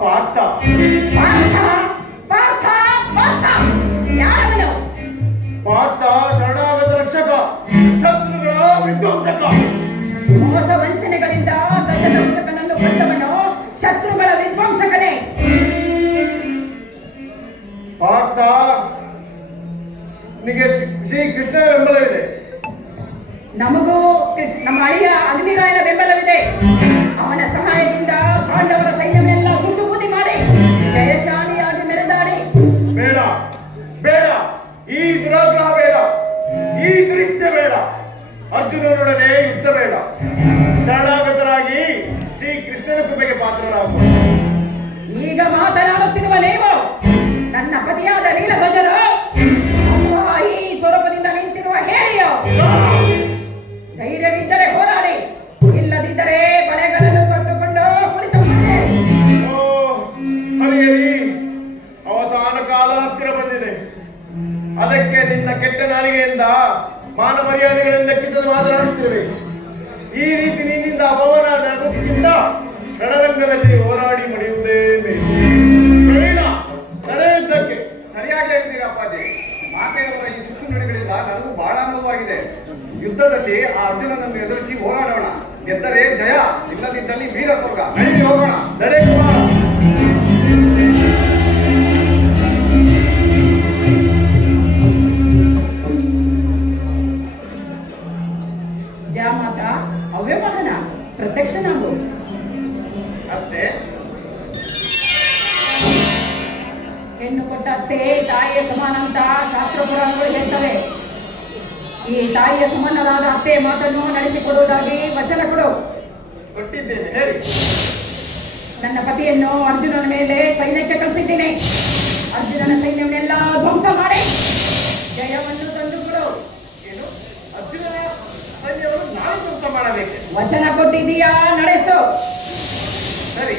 ಪಾರ್ಥ. ಪಾರ್ಥ ಪಾರ್ಥ ಪಾರ್ಥ ಯಾರವನು? ಪಾರ್ಥ ಶರಣಾಗತ ರಕ್ಷಕ, ಶತ್ರುಗಳ ವಿಧ್ವಂಸಕ. ಮೋಸ ವಂಚನೆಗಳಿಂದ ಗದ್ದಲ ಮುದುಕನನ್ನು ಕೊಂದವನು ಶತ್ರುಗಳ ವಿಧ್ವಂಸಕನೇ. ಪಾರ್ಥ, ನಿನಗೆ ಶ್ರೀ ಕೃಷ್ಣ ಬೆಂಬಲವಿದೆ. ನಮಗೂ ನಮ್ಮ ಅಳಿಯ ಅಗ್ನಿರಾಯನ ಬೆಂಬಲವಿದೆ. ಅವನ ಸಹಾಯದಿಂದ ಪಾಂಡವರ ಸೈನ್ಯವನ್ನೆಲ್ಲ ಸುಟ್ಟು ಬೂದಿ ಮಾಡಿ ಜಯಶಾಲಿಯಾಗಿ ಮೆರೆದಾಡಿ. ಬೇಡ ಬೇಡ, ಈ ದುರಾಗ್ರಹ ಬೇಡ, ಈ ದುರಿಚ್ಛೆ ಬೇಡ. ಅರ್ಜುನನೊಡನೆ ಯುದ್ಧ ಬೇಡ. ಶರಣಾಗತರಾಗಿ ಶ್ರೀ ಕೃಷ್ಣನ ಕೃಪೆಗೆ ಪಾತ್ರರಾಗುವ. ಈಗ ಮಾತನಾಡುತ್ತಿರುವ ನೀವು ನನ್ನ ಪತಿಯಾದ ನೀಲಧ್ವಜರು ಅಥವಾ ಈ ಸ್ವರೂಪದಿಂದ ನಿಂತಿರುವ ಹೇಳಿಯೋ? ಧೈರ್ಯವಿದ್ದರೆ ಹೋರಾಡಿ, ಇಲ್ಲದಿದ್ದರೆ ಬಳೆಗಳನ್ನು ತೊಟ್ಟುಕೊಂಡು ಕುಳಿತು ಮಾಡಿ. ಓ ಹರಿಯರಿ, ಅವಸಾನ ಕಾಲ ಹತ್ತಿರ ಬಂದಿದೆ. ಅದಕ್ಕೆ ನಿನ್ನ ಕೆಟ್ಟ ನಾಲಿಗೆಯಿಂದ ಮಾನ ಮರ್ಯಾದೆಗಳನ್ನು ಲೆಕ್ಕಿಸಲು ಮಾತನಾಡುತ್ತಿರುವೆ. ಈ ರೀತಿ ನಿನ್ನಿಂದ ಅಪಮಾನ ಆಗೋದಕ್ಕಿಂತ ರಣರಂಗದಲ್ಲಿ ಹೋರಾಡಿ ಮಡಿಯುವುದೇ ಮೇಲು. ನಡೆಯುವುದಕ್ಕೆ ಸರಿಯಾಗಿ ಹೇಳ್ತೀರಾ ಅಪ್ಪಾಜಿ. ಮಾತೆಯವರ ಈ ಸುತ್ತು ನುಡಿಗಳಿಂದ ನನಗೂ ಬಹಳ ನೋವಾಗಿದೆ. ಯುದ್ಧದಲ್ಲಿ ಆ ಅರ್ಜುನನನ್ನು ಎದುರಿಸಿ ಹೋರಾಡೋಣ. ಗೆದ್ದರೆ ಜಯ, ಇಲ್ಲದಿದ್ದಲ್ಲಿ ವೀರ ಸ್ವರ್ಗ. ನಡೀಲಿ ಹೋಗೋಣ. ನಡೆ ಕುಮಾರ. ಜಾಮಾತ ಅವ್ಯವಹನ ಪ್ರತ್ಯಕ್ಷ ನಾವು ಅತ್ತೆ, ಹೆಣ್ಣು ಕೊಟ್ಟ ಅತ್ತೆ ತಾಯಿಯ ಸಮಾನ ಅಂತ ಶಾಸ್ತ್ರ ಪುರಾಣಗಳು ಹೇಳ್ತವೆ. ಈ ತಾಯಿಯ ಸಮಾನರಾದ ಅತ್ತೆ ಮಾತನ್ನು ನಡೆಸಿಕೊಡುವುದಾಗಿ ವಚನ ಕೊಡು. ಕೊಟ್ಟಿದ್ದೇನೆ, ಹೇಳಿ. ನನ್ನ ಪತಿಯನ್ನು ಅರ್ಜುನನ ಮೇಲೆ ಸೈನ್ಯಕ್ಕೆ ಕಳಿಸಿದ್ದೇನೆ. ಅರ್ಜುನನ ಸೈನ್ಯವನ್ನೆಲ್ಲ ಧ್ವಂಸ ಮಾಡಿ ಜಯವನ್ನು ತಂದು ಕೊಡು. ಏನು, ಅರ್ಜುನನ ಸೈನ್ಯವನ್ನು ನಾನು ಧ್ವಂಸ ಮಾಡಬೇಕೆ? ವಚನ ಕೊಟ್ಟಿದ್ದೀಯಾ, ನಡೆಸು. ಸರಿ,